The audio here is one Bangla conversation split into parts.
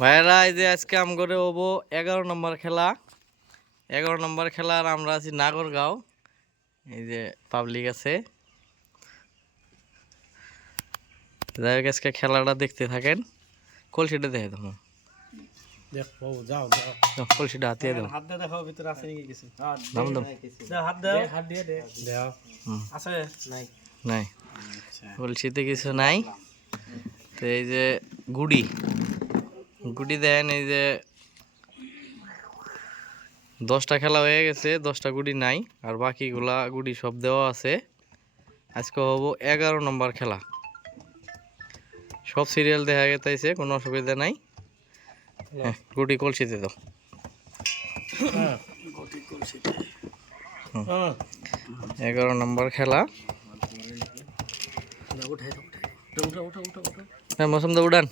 ভাইরা এই যে আজকে আম করে হবো 11 নম্বর খেলা। 11 নম্বর খেলার আমরা আছি নাগরগাঁও। এই যে পাবলিক আছে, যাই হোক আজকে খেলাটা দেখতে থাকেন। কলসিটা দেখে তখন দেখো, যাও যাও, কলসিটা হাতিয়ে দাও। হাত দিয়ে দেখো ভিতরে আছে নাকি কিছু। দাম দাম দাও, হাত দাও, হাত দিয়ে দে দাও। আছে নাই? নাই, আচ্ছা, কলসিতে কিছু নাই। তো এই যে গুড়ি গুড়ি দেন, এই যে 10টা খেলা হয়ে গেছে, 10টা গুড়ি নাই, আর বাকিগুলা গুড়ি সব দেওয়া আছে। আজকে হবো 11 নম্বর খেলা। সব সিরিয়াল দেখা গেছে, কোনো অসুবিধা নাই। হ্যাঁ, গুটি কলসিতে দাও। 11 নম্বর খেলা। হ্যাঁ মৌসুম দা উড়ান।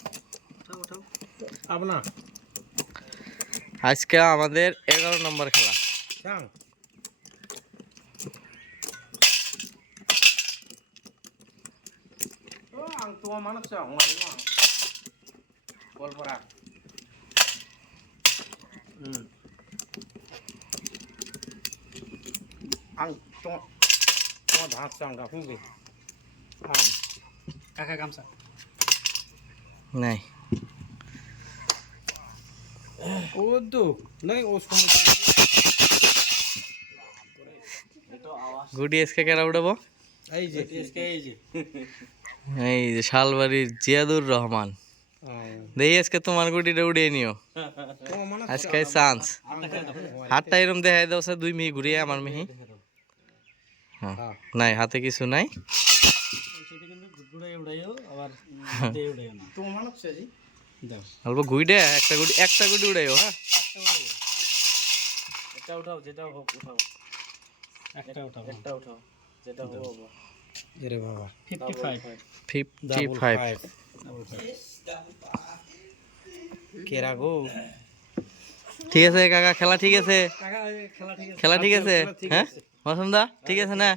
আজকে আমাদের 11 নম্বর খেলা। তোমার মানুষ গল্পরা ang to ধান চাং গা ফুগে আম কাকা গামছা নাই ও তো নাই ও সময় গুটি আজকে কেরা উঠাবো? এই যে এই যে এই যে শালবাড়ির জিয়াদুর রহমান। দেখি আজকে তোমার গুটিটা উড়িয়ে নিও, আজকে চান্স। হাতটা এরম দেখাই দাও, 2 মিহি ঘুরিয়ে আমার মিহি। হ্যাঁ নাই, হাতে কিছু নাই। অল্প ঘুইডে একটা গুটি উড়াইও। হ্যাঁ এটা উঠাও, যেটা হোক উঠাও, একটা উঠাও, একটা উঠাও, যেটা হোক। এরে বাবা 55 কেরা গো। ঠিক আছে কাকা, খেলা ঠিক আছে, কাকা খেলা ঠিক আছে, খেলা ঠিক আছে। হ্যাঁ মৌসুম দা ঠিক আছে না?